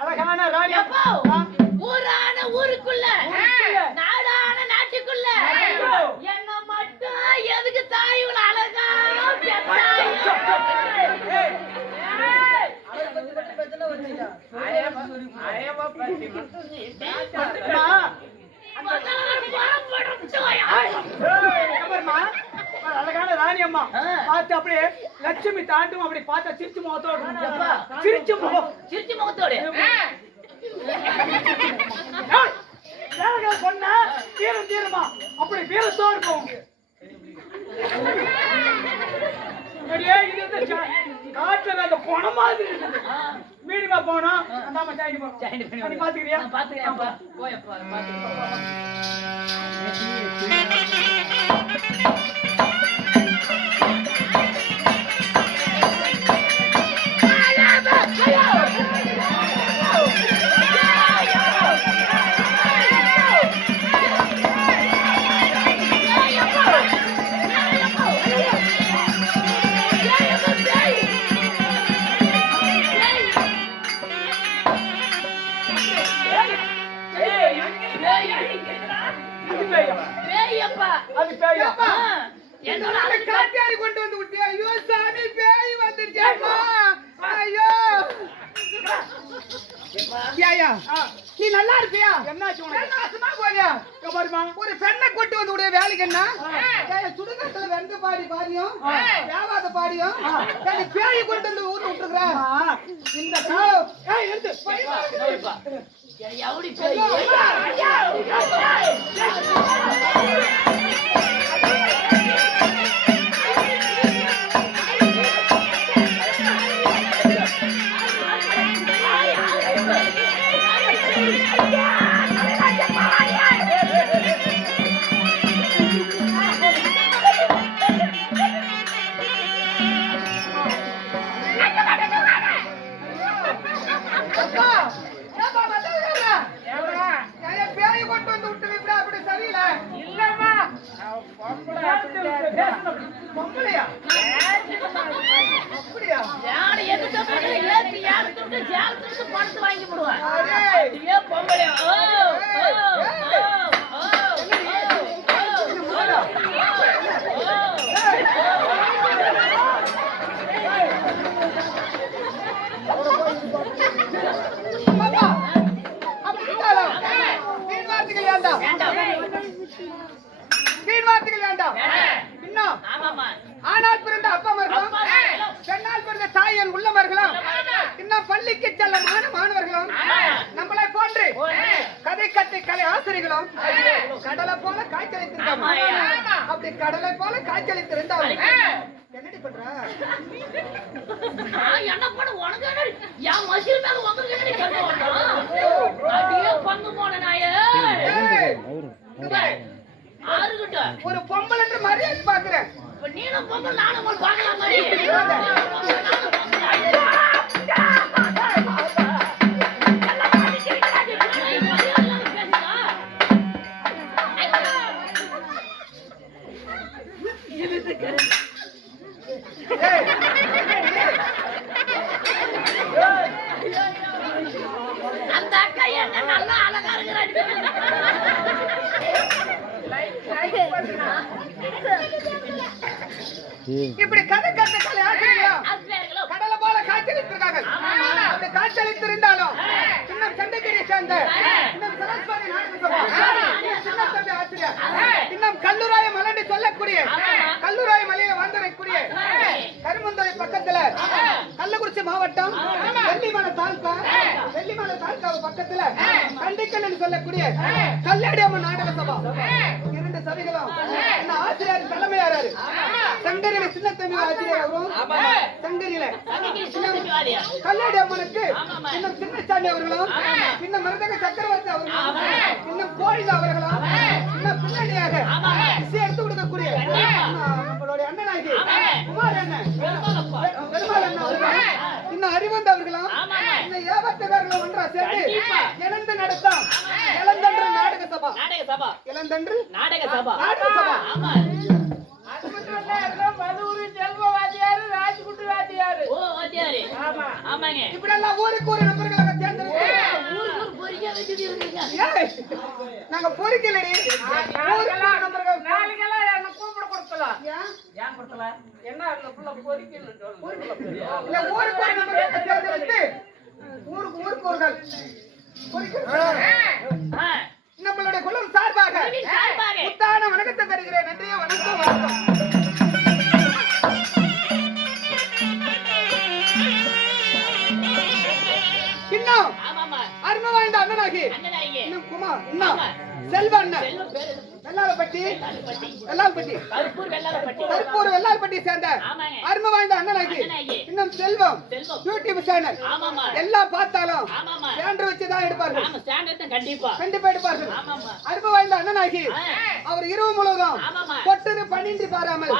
அழகான ராணி ஊரான ஊருக்குள்ள நாடான நாட்டுக்குள்ள என்ன மட்டும் எதுக்கு தாயுல அழகா அழகான ராணி அம்மா பார்த்து அப்படியே லட்சுமி தாண்டும் அப்படி பார்த்தா சிரிச்சு முகத்தோடு சிரிச்சு முகத்தோடு சொன்னா தீரம் தீரமா அப்படி வீரத்தோடு இருக்கும். காட்டுல அந்த போன மாதிரி வீடுமா போனோம் பாத்துக்கிறியா கொண்டு வந்து விட்டியா? ஐயோ சாமி பேய் வந்துருச்சேம்மா. ஐயோ நீ நல்லா இருப்பியா? என்னாச்சு போறியா? ஒரு பெண்ணை கொண்டு வந்து விட வேலைக்கு என்ன சுடுகாட்டுல வெந்த பாடி பாடியும் வியாபார பாடியும் பேய் கொண்டு வந்து ஊர் விட்டுருக்கா. இந்த பணத்து வாங்கி போடுவேன். ஆனால் பிறந்த அப்பமார்களும் பெண்ணால் பிறந்த தாயன் உள்ளவர்களும் இன்னும் பள்ளிக்கு செல்ல மாணவர்களும் நம்மளை போன்று கதை கட்டி கலை ஆசிரியர்களும் கடலை போல காய்ச்சலித்திருந்தாங்க. அப்படி கடலை போல காய்ச்சலித்திருந்தாங்க. என்னடி பண்ற? என்ன பண்ண உனக்கு என் மசில் மேல உங்களுக்கு என்னடி பங்கு போன நாய ஒரு பொம்பளை என்று மரியாதை பாக்குறேன். நீனும் பொங்கல் நானும் பார்க்கலாம் மாதிரி அந்த அக்கா என்ன நல்லா அழகா இருக்கிறாங்க. இப்படி கதை கட்ட கலை ஆசிரியர்களும் கடலை போல காய்ச்சலித்திருக்காங்க. அப்படி காய்ச்சலித்திருந்தாலும் இன்னும் சண்டைக்கரியை சேர்ந்த இன்னும் சரஸ்வதி சின்னத்தம்பி ஆசிரியர் இன்னும் கல்லூராய மலன்னு சொல்லக்கூடிய கல்லூராய மலையில வந்திருக்கக்கூடிய கருமந்துறை பக்கத்துல கள்ளக்குறிச்சி மாவட்டம் வெள்ளிமலை தாலுகா பக்கத்துல கண்டிக்கல் சொல்லக்கூடிய கல்லடி அம்மன் நாடக சபா இரண்டு சபைகளும் என்ன ஆசிரியர் தலைமையாராரு சங்கரில சின்னத்தம்பி ஆசிரியர் அவரும் சங்கரில கல்லடி அம்மனுக்கு இன்னும் சின்னசாமி அவர்களும் இன்னும் மருதக சக்கரவர்த்தி அவர்களும் இன்னும் கோயில் அவர்களும் இன்னும் பின்னணியாக இசை எடுத்து கொடுக்கக்கூடிய நம்மளுடைய அண்ணனாகி குமார் அண்ணன் பெருமாள் அண்ணன் அவர்களும் இன்னும் அறிவந்த அவர்களும் இன்னும் ஏவத்தகாரர்களும் ஒன்றா சேர்ந்து இணைந்து நடத்தாம் இளந்தன்று நாடக சபா இளந்தன்று நாடக சபா மதுரை செல்வ வாத்தியாரு ராஜ்குட்டி வாத்தியாரு பண்ணிட்டாரு. ஆமா. ஆமாங்க. இப்படி எல்லாம் ஊருக்கு ஒரு நபர்களாக தேர்ந்தெடுத்து ஊருக்கு ஒரு பொறிக்கா வச்சுட்டு இருக்கீங்க. ஏய், நாங்க பொறுக்கலடி ஊருக்கு நபர்கள் நாளைக்கெல்லாம் என்ன கூப்பிட கொடுக்கலாம். ஏன் கொடுத்தல? என்ன அந்த புள்ள பொறிக்கணும் இல்ல ஊருக்கு ஒரு நபர்களாக தேர்ந்தெடுத்து ஊருக்கு ஒருகள் நம்மளுடைய குலம் சார்பாக முத்தான வணக்கத்தை தருகிறேன். நன்றியா வணக்கம் வணக்கம். இன்னும் அருமை வாய்ந்த அண்ணனாகி இன்னும் குமார் இன்னும் செல்வ அண்ணன் வெள்ளாளப்பட்டி கருப்பூர் வெள்ளாளப்பட்டியை சேர்ந்த அருமை வாய்ந்த அண்ணனாகி இன்னும் செல்வம் யூடியூப் சேனல் எல்லாம் பார்த்தாலும் ஸ்டாண்டர் வச்சுதான் எடுப்பார்கள். கண்டிப்பா எடுப்பார்கள். அருமை வாய்ந்த அண்ணனாகி அவர் இரவு முழுவதும் கொட்டது பணின்று பாராமல்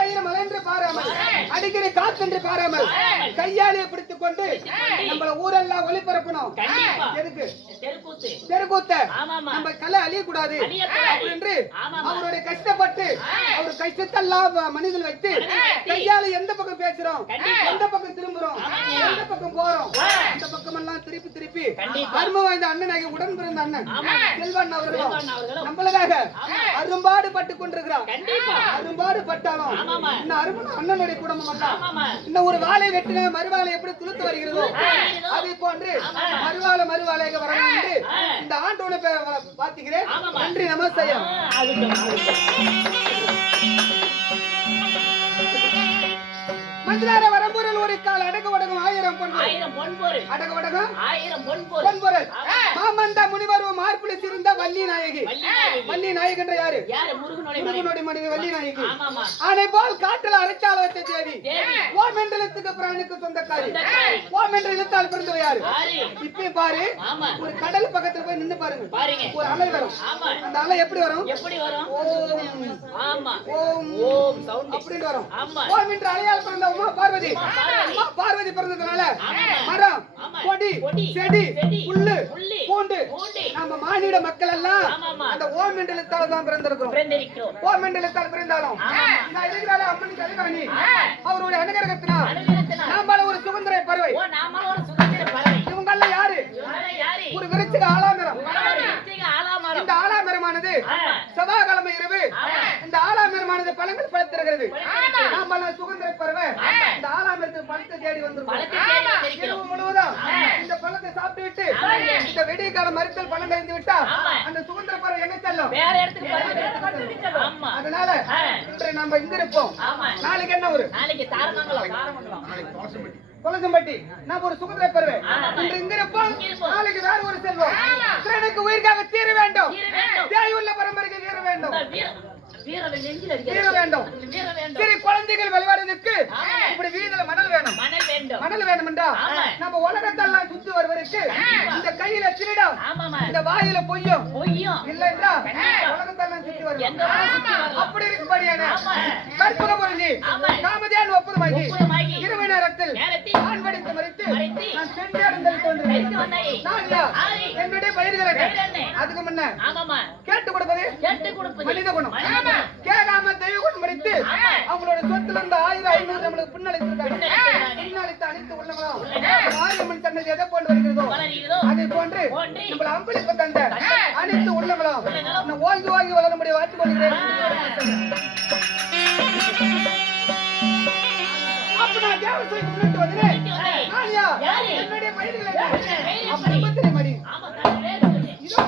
ஏயிரம் மலைன்று பாராமல் அடிக்கடி காத்தென்று பாராமல் கையாலேயே பிடித்துக் கொண்டு நம்மள ஊரெல்லாம் ஒளிபரப்பணும். எதுக்கு? தெருக்கூத்த நம்ம கலை அழியக்கூடாது என்று அவருடைய கஷ்டப்பட்டு அவர் கஷ்டத்தெல்லாம் மனிதன் வைத்து கையால எந்த பக்கம் பேசுறோம், எந்த பக்கம் திரும்புறோம், எந்த பக்கம் போறோம், இந்த பக்கம் எல்லாம் திருப்பி அருமை வாய்ந்த அண்ணனாகி உடன் பிறந்த அண்ணன் செல்வன் அவர்களும் நம்மளுக்காக அரும்பாடு பட்டு கொண்டிருக்கிறார். அரும்பாடு பட்டாலும் இந்த அருமை அண்ணனுடைய குடும்பம் எல்லாம் இன்னும் ஒரு வாழை வெட்டின மறுவாழை எப்படி துளுத்து வருகிறதோ அதை போன்று மறுவாழையாக வரணும் என்று இந்த ஆண்டோட பாத்துக்கிறேன். நன்றி நமஸ்தயம். மந்திரார வரம்பொருள் ஒரு கால் அடக்க வடகம் 1000 பொன்பொருள் அடக்க வடகம் 1000 பொன்பொருள் மாமந்த முனிவரும் மார்புல சிறந்த வள்ளி நாயகி. வள்ளி நாயகி என்ற யாரு? முருகனுடைய மனைவி வள்ளி நாயகி. ஆனை போல் காட்டுல அரைச்சால வச்ச தேவி. ஓம் மண்டலத்துக்கு பிராணுக்கு சொந்தக்காரி. ஓம் என்ற எழுத்தால் பிறந்தவ யாரு? இப்ப பாரு, ஒரு கடல் பக்கத்துல போய் நின்னு பாருங்க. ஒரு அலை வரும். அந்த அலை எப்படி வரும்? ஓம் சவுண்ட் அப்படின்னு வரும். ஓம் என்ற அலையால் பிறந்த பார்வதி. பார்வதி பிறந்ததுனால மரம், கொடி, செடி, புல்லு, பூண்டு நம்ம மானிட மக்கள் எல்லாம் அந்த ஓம் மண்டலத்தால் தான் பிறந்திருக்கிறோம். ஓம் மண்டலத்தால் பிறந்தாலும் நான் இருக்கிறால அம்மன் கலைவாணி அவருடைய அனுகிரகத்தினால் நாம ஒரு சுதந்திர பறவை. இவங்க எல்லாம் யாரு? ஒரு விருச்சிக ஆலாமரம். இந்த ஆலாமரமானது செவ்வாய்க்கிழமை இரவு இந்த ஆலாமரமானது பழங்கள் பழுத்திருக்கிறது. நாம சுதந்திர பறவை இந்த ஆலாமரத்துக்கு பழத்தை தேடி வந்திருக்கோம். இரவு முழுவதும் இந்த பழத்தை சாப்பிட்டு விட்டு இந்த வெடிய காலம் மறுத்தல் பழம் கழிந்து விட்டா அந்த சுதந்திர பறவை எங்க செல்லும்? அதனால இன்று நம்ம இங்க இருப்போம். நாளைக்கு என்ன ஒரு கொலசம்பட்டி நம்ம ஒரு சுதந்திர பறவை இன்று இங்க இருப்போம். நாளைக்கு வேற ஒரு செல்வம். எனக்கு உயிர்காக தீர வேண்டும். தேயுள்ள பரம்பரைக்கு வீர வேண்டும். வீர வேண்டும். சரி, குழந்தைகள் விளையாடுவதற்கு இப்படி வீதியில மணல் வேணும். மணல் வேணும் என்றா நம்ம உலகத்தெல்லாம் சுத்தி வருவதற்கு இந்த கையில திருடம், இந்த வாயில பொய்யும் இல்ல என்றா உலகத்தெல்லாம் சுத்தி வருவோம். அப்படி இருக்கும்படியான கற்பக பொருந்தி காமதேன் ஒப்புதமாகி இரவு நேரத்தில் ஆண் வடித்து மறித்து நான் சென்றடைந்தல் தோன்றுகிறேன். என்னுடைய பயிர்களை அதுக்கு முன்ன கேட்டு கொடுப்பது மனித குணம். கேட்காம தெய்வ குணம் படித்து அவங்களோட சொத்துல இருந்து 1000-500 நம்மளுக்கு பின்னளித்திருக்காங்க. பின்னளித்து அனைத்து உள்ளவங்களும் மாரியம்மன் சன்னதி எதை போன்று வருகிறதோ அதை போன்று நம்மள அம்பளிப்பு தந்த அனைத்து உள்ளவங்களும் இன்னும் ஓங்கி வளரும்படி வாழ்த்துக் கொள்கிறேன். அப்ப நான் தேவசை முன்னிட்டு வந்தேன். என்னுடைய பயிர்களை அப்படி பத்திரை மடி இதோ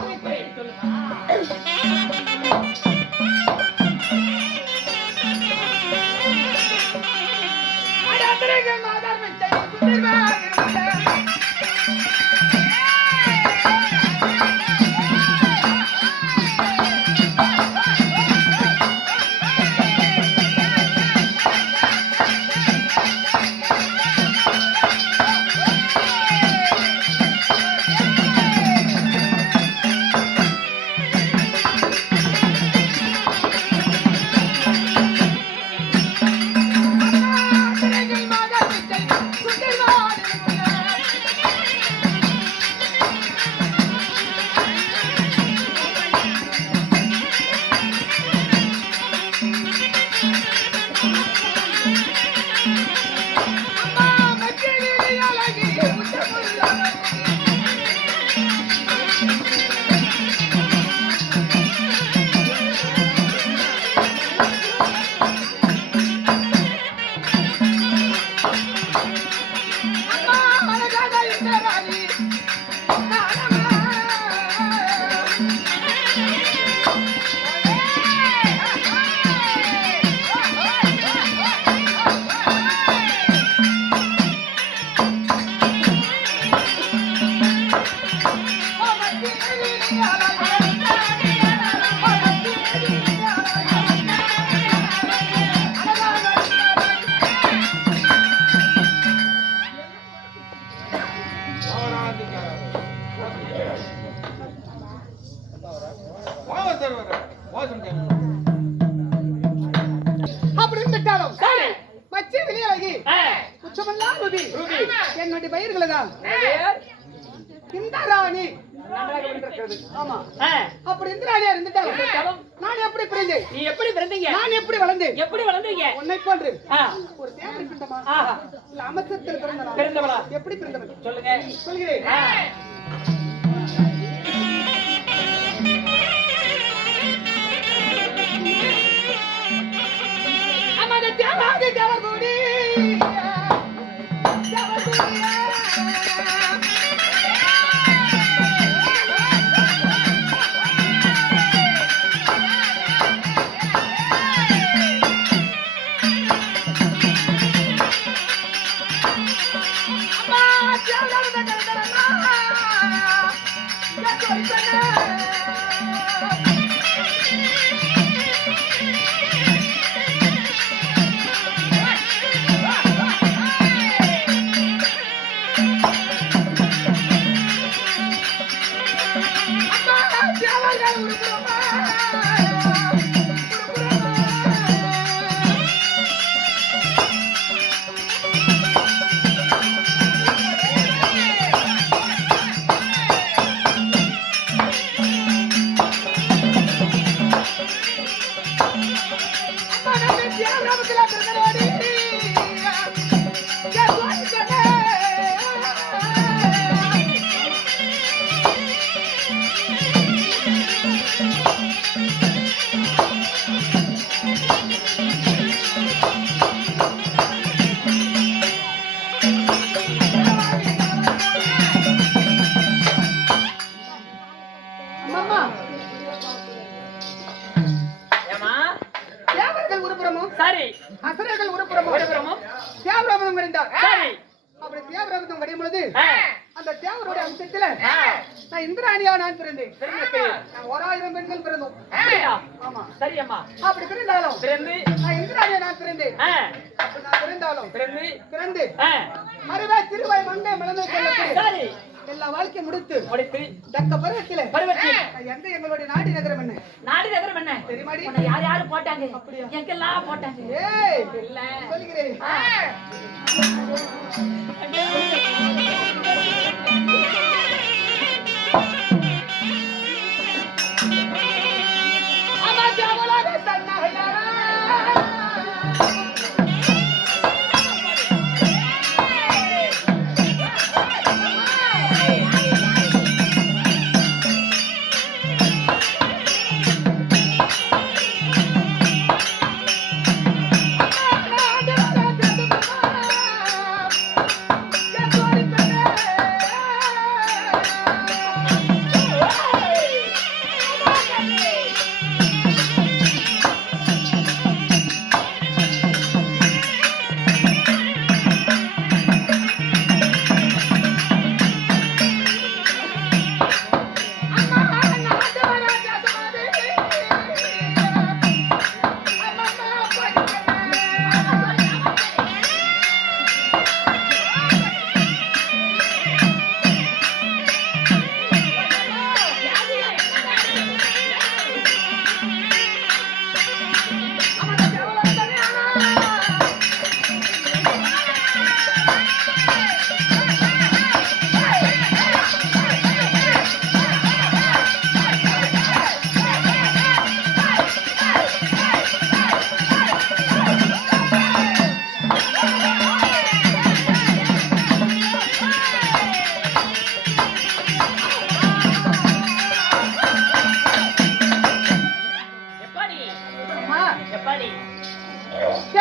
அப்படி இருந்துட்டாலும் பச்சை வெளியாகி உச்சமெல்லாம் ரூபி என்னுடைய பயிர்கள்தான் இந்த ராணி ஆமா அப்படி இந்த ராணியா இருந்துட்டாலும் நான் எப்படி பிறந்தேன் நீ எப்படி பிறந்தீங்க நான் எப்படி வளர்ந்தேன் எப்படி வளர்ந்தீங்க உன்னை போன்று ஒரு தேவரை பிறந்தமா இல்ல அமைச்சத்தில் பிறந்தவளா எப்படி பிறந்தவன் சொல்லுங்க சொல்கிறேன் அமத தேவாதி தேவகுடி சரி அசுரர்கள் உருப்புறமும் தேவராமனும் இருந்தார் சரி அப்படி தேவராமனும் வடியும் பொழுது அந்த தேவருடைய அம்சத்துல நான் இந்திராணியா நான் பிறந்தேன் நான் 1000 பெண்கள் பிறந்தோம் ஆமா சரி அம்மா அப்படி பிறந்தாலும் பிறந்து நான் இந்திராணியா நான் பிறந்தேன் அப்படி நான் பிறந்தாலும் பிறந்து மறுவே திருவாய் மங்கை மலர்ந்து செல்லக்கூடிய சரி எல்லா வாழ்க்கையை முடித்து முடித்து தக்க பருவத்திலே எங்க எங்களுடைய நாடி நகரம் என்ன நாடு நகரம் என்ன தெரியுமாடி உன்னை யார் யாரு போட்டாங்க எங்கெல்லாம் போட்டாங்க ஏய் இல்ல சொல்கிறேன் அம்மா ஜாவலாக தன்னாயா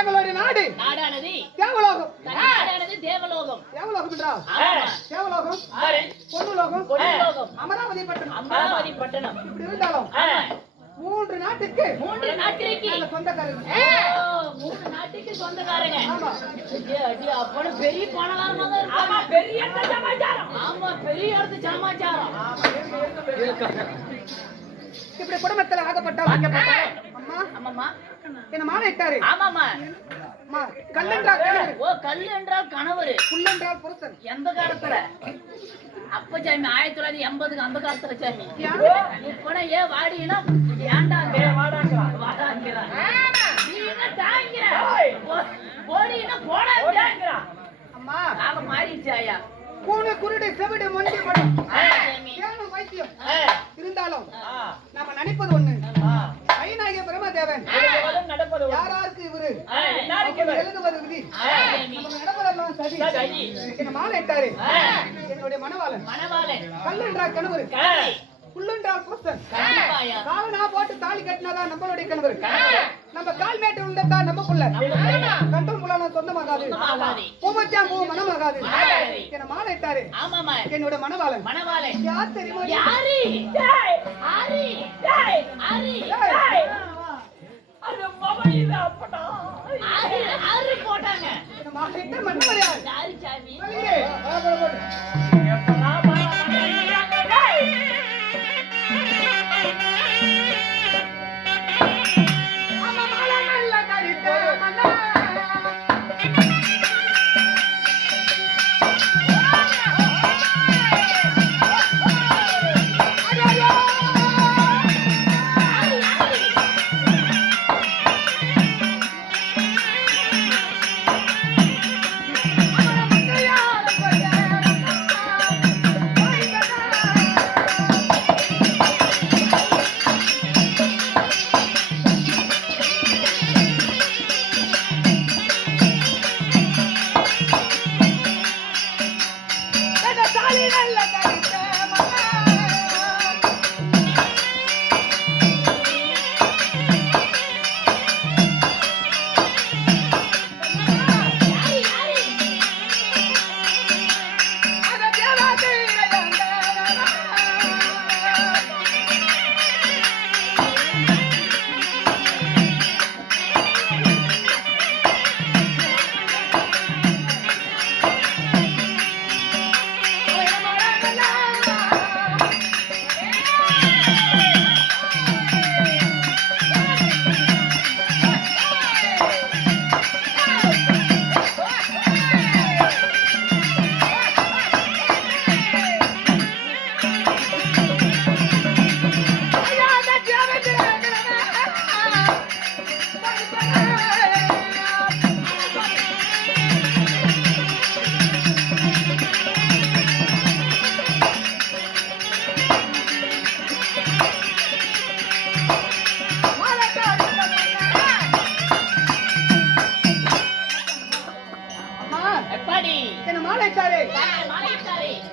எங்களுடைய நாடு நாடானது தேவலோகம் நாடானது தேவலோகம் தேவலோகம் என்றால் தேவலோகம் பொன்னுலோகம் அமராவதி பட்டணம் அமராவதி பட்டணம் இப்படி இருந்தாலும் 3 நாட்டுக்கு 3 நாட்டிற்கு சொந்தக்காரங்க 3 நாட்டுக்கு சொந்தக்காரங்க ஆமா அடி அப்பன பெரிய பணக்காரங்க ஆமா பெரிய இடத்து சமாச்சாரம் ஆமா பெரிய இடத்து சமாச்சாரம் இப்படி குடும்பத்துல ஆகப்பட்டாலும் அம்மா ஆமாம்மா என்ன மாலை இட்டாரு. ஆமாம்மா அம்மா கல்லென்றால் கணவர், ஓ கல் என்றால் கணவர், புல்லென்றால் புருஷன். எந்த காலத்துல? அப்ப சாமி 1980க்கு அந்த காலத்துல சாமி. இப்ப ஏன் வாடினா ஏன்டா வாடாங்கிறா நீ என்ன தாங்கிற போடினா போடாங்கிறா. அம்மா காலம் மாறிடுச்சாயா. கூணு குருடு செவிடு மொண்டி படம் சாமி ஏனும் வைத்தியம் இருந்தாலும் நாம நினைப்பது ஒண்ணு. ஐநாயக பிரம்மதேவன் யாராருக்கு இவரு எழுதுவது விதி. நம்ம நடப்பதெல்லாம் சரி. என்ன மாலை இட்டாரு என்னுடைய மனவாளன். கல்லென்றால் கணவர், புல்லென்றால் புருஷன். காலனா போட்டு தாலி கட்டினாதான் நம்மளுடைய கணவர். நம்ம கால் மேட்டு விழுந்தா நம்ம புள்ள. கண்டம் புள்ள சொந்தமாகாது, பூமத்தியா பூ மனமாகாது. என்ன மாலை இட்டாரு என்னோட மனவாளன். யார் தெரியுமா? போட்டாங்க மாலை இட்ட மன்னவர் யார்? சாமி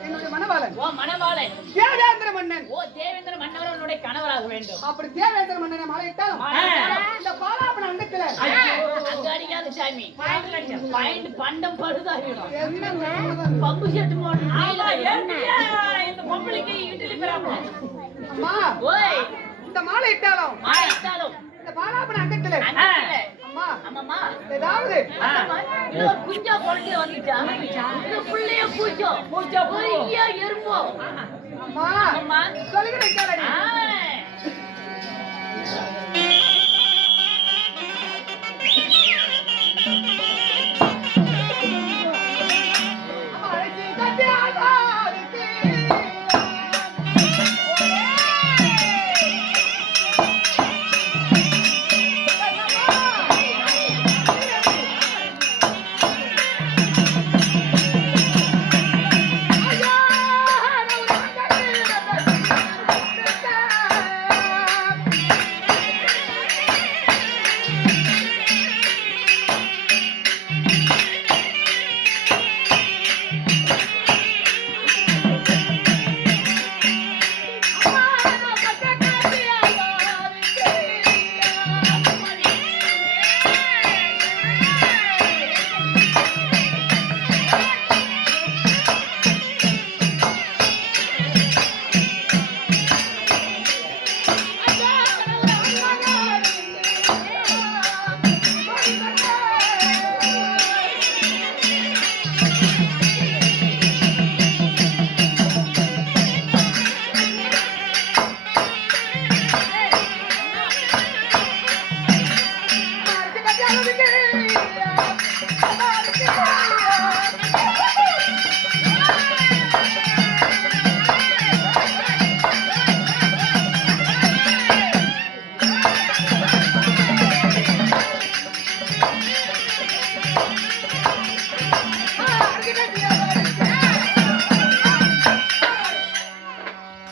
என்னுடைய மனவாளன். ஓ மணவாளன் தேவேந்திர மன்னன். ஓ தேவேந்திர மன்னவர் உன்னுடைய கணவராக வேண்டும். அப்படி தேவேந்திர மன்னனை மாலையிட்டாலும் இந்த பாலாபன அண்டத்துல அங்க அடிக்காத சாமி பாயிண்ட் பண்டம் படுதாகிடும். என்ன பம்பு செட்டு போடணும். இந்த பொம்பளைக்கு இட்லி பெறாம அம்மா ஓய் இந்த மாலையிட்டாலும் மாறிட்டாலும் இந்த பாலாபன அண்டத்துல அம்மா அம்மா ஏதாவது இது ஒரு குஞ்சா குழந்தை வந்துச்சா இது புள்ளைய பூச்சோ பொய்யா எறும்போ அம்மா அம்மா சொல்லுங்க கேளடி. அம்மா அழைச்சி கட்டி ஆளாருக்கு ஐயா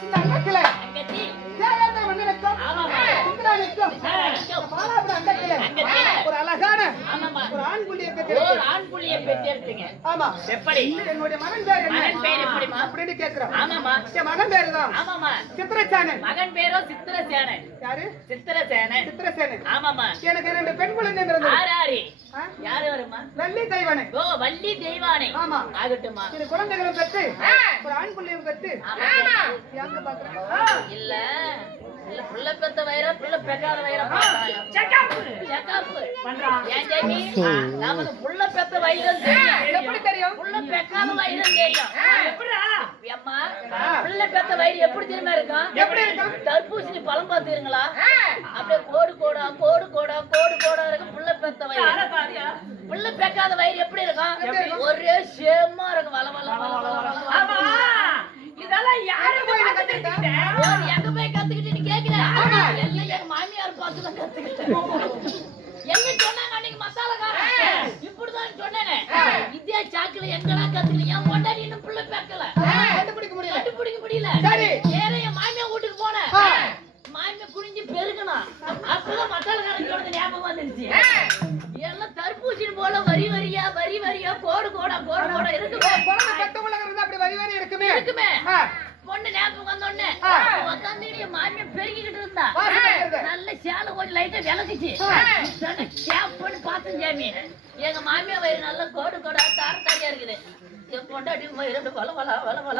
இந்த அண்டத்திலே அங்கத்தி. தேவேந்திர மன்னனுக்கும் ஆமாமா. சுந்தரனுக்கும் இந்த பாலாபுர அண்டத்திலே ஒரு அழகான ஆமாமா. ஒரு ஆண் புள்ளியை ஒரு பெற்றெடுத்தேன். ஆண் புள்ளியை பெற்றெடுத்தீங்க. ஆமா. எப்படி? என்னுடைய மகன் பேர் என்ன? மகன் பேர் எப்படிமா? அப்படின்னு கேக்குறோம். ஆமாமா. என் மகன் பேரு தான் ஆமாமா. சித்திரசேனன். மகன் பேரோ சித்திரசேனன். யாரு? சித்திரசேனன். சித்திரசேனன். ஆமாமா. எனக்கு 2 பெண் குழந்தை இருந்தது. ஆராரி. ஆ? யாரு வருமா? வள்ளி தெய்வானை. ஓ வள்ளி தெய்வானை. ஆமா. ஆகட்டுமா. இது குழந்தைகளும் பெற்று ஒரு ஆண் புள்ளியும் பெற்று ஆமாமா. யாங்க பாக்குறேன். இல்ல இல்ல புள்ள பெத்த வைரம் புள்ள பெக்காத வைரம் செக்கப் பண்றான். ஏன் ஜெயமி? நமக்கு புள்ள பெத்த வைரம் தெரியும். எப்படி தெரியும்? புள்ள பெக்காத வைரம் தெரியும். எப்படிடா? அம்மா புள்ள பெத்த வைரம் எப்படி தெரியுமா இருக்கும்? எப்படி இருக்கும்? தர்பூசணி பழம் பாத்துறீங்களா? அப்படியே கோடு கோடா கோடு கோடா கோடு கோடா இருக்கும் புள்ள பெத்த வைரம். புள்ள பெக்காத வயிறு எப்படி இருக்கும்? ஒரே சேமா இருக்கும். வள வள வள வள வள. இதெல்லாம் யாரு போய் கத்துக்கிட்ட? எங்க போய் கத்துக்கிட்டு கேக்குற? எல்லாம் எங்க மாமியார் பார்த்து தான் கத்துக்கிட்டேன். எங்க சொன்னாங்க அன்னைக்கு மசாலாக்காரன் இப்படிதான் சொன்னானே. இதே சாக்குல எங்கடா கத்துக்கல? என் பொண்டாட்டி இன்னும் புள்ள பெக்கல. கண்டுபிடிக்க முடியல. சரி. வேற என் மாமியார் வீட்டுக்கு போனேன். மாமியார் குனிஞ்சு பெருக்கணும். அப்பதான் மசாலாக்காரன் சொன்னது ஞாபகம் வந்துருச்சு. எல்லாம் தர்பூசணி போல வரி வரியா வரி வரியா கோடு கோடா கோடு கோடா இருக்குமே. குழந்தை பெத்தவங்கள இருந்தா அப்படி வரி வரி இருக்குமே. இருக்குமே. ஆ. பொண்ணு ஞாபகம் வந்தோடனே உட்காந்து மாமியார் பெருக்கிக்கிட்டு இருந்தா. நல்ல சேலை கொஞ்சம் லைட்டா விளக்குச்சு. கேப் பண்ணி பார்த்தேன் சாமி. எங்க மாமியார் வயிறு நல்ல கோடு கோடா தார தாரியா இருக்குது. என் பொண்டாட்டி வயிறு அப்படி வள வள வள வள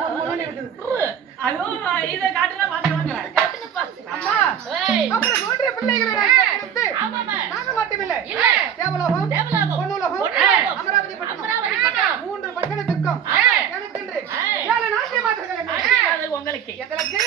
காட்டுன்னு பாத்து. அம்மா, ஏய். அப்புறம் 3 பிள்ளைகளை நான் பெற்றெடுத்து ஆமாமா. நாங்க மட்டுமில்லை. இல்ல. தேவலோகம், தேவலோகம், பொன்னுலகம், பொன்னுலகம், அமராவதி பட்டணம். அமராவதி பட்டணம். 3 பட்டணத்துக்கும் ஆ. எனக்கென்று ஆ. 7 நாட்டிய மாதர்கள் என்ன? அது உங்களுக்கு எங்களுக்கு